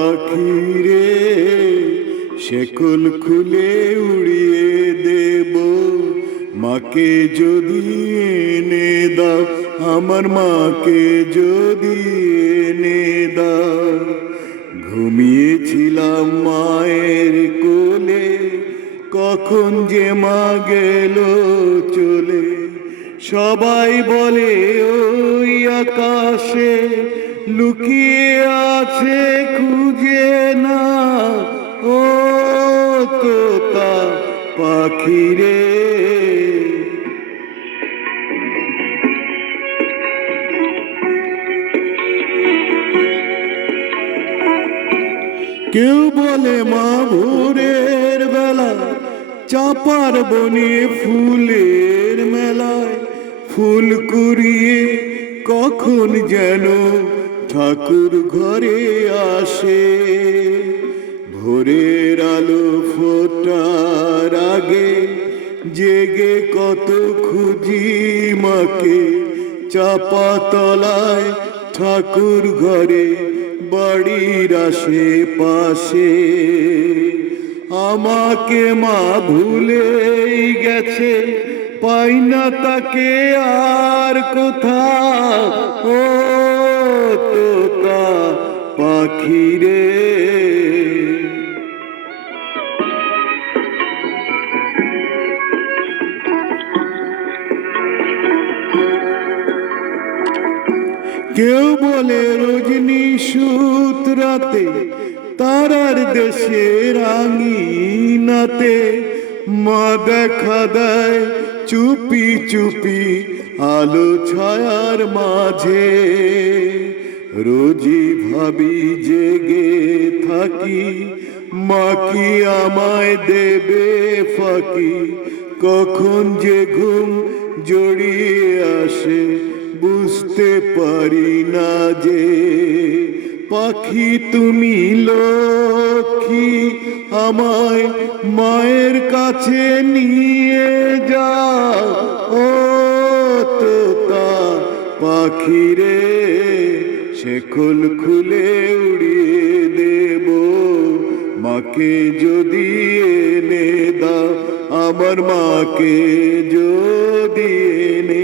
পাখি রে, শেকল খুলে উড়িয়ে দেব, মাকে যদি এনে দাও, আমার মাকে যদি এনে দাও। ঘুমিয়েছিলাম মায়ের কোলে, কখন যে মা গেল চলে। সবাই বলে ওই আকাশে লুকিয়ে আছে, খুঁজে না ও তোতা পাখি রে। কেউ বলে মা ভোরের বেলা চাপার বনে ফুলের মেলায় ফুল কুড়িয়ে কখন যেন ঠাকুর ঘরে আসে। ভোরের আলো ফোটার আগে জেগে কত খুঁজি মাকে, চাপা তলায় ঠাকুর ঘরে বাড়ির আশেপাশে। আমাকে মা ভুলেই গেছে, পাই না তাকে আর কোথাও, ও তোতা পাখি রে। কেউ বলে রজনী সুত রাতে তারার দেশে রাঙিনাতে মা দেখা দেয় চুপি চুপি আলো ছায়ার মাঝে। রোজই ভাবি জেগে থাকি, মা কি আমায় দেবে ফাঁকি, কখন যে ঘুম জড়িয়ে আসে বুঝতে পারি না যে। পাখি তুমি লক্ষ্মী, আমায় মায়ের কাছে নিয়ে যাও, ও তোতা পাখি রে। শেকল খুলে উড়িয়ে দেব, মাকে যদি এনে দাও, আমার মাকে যদি এনে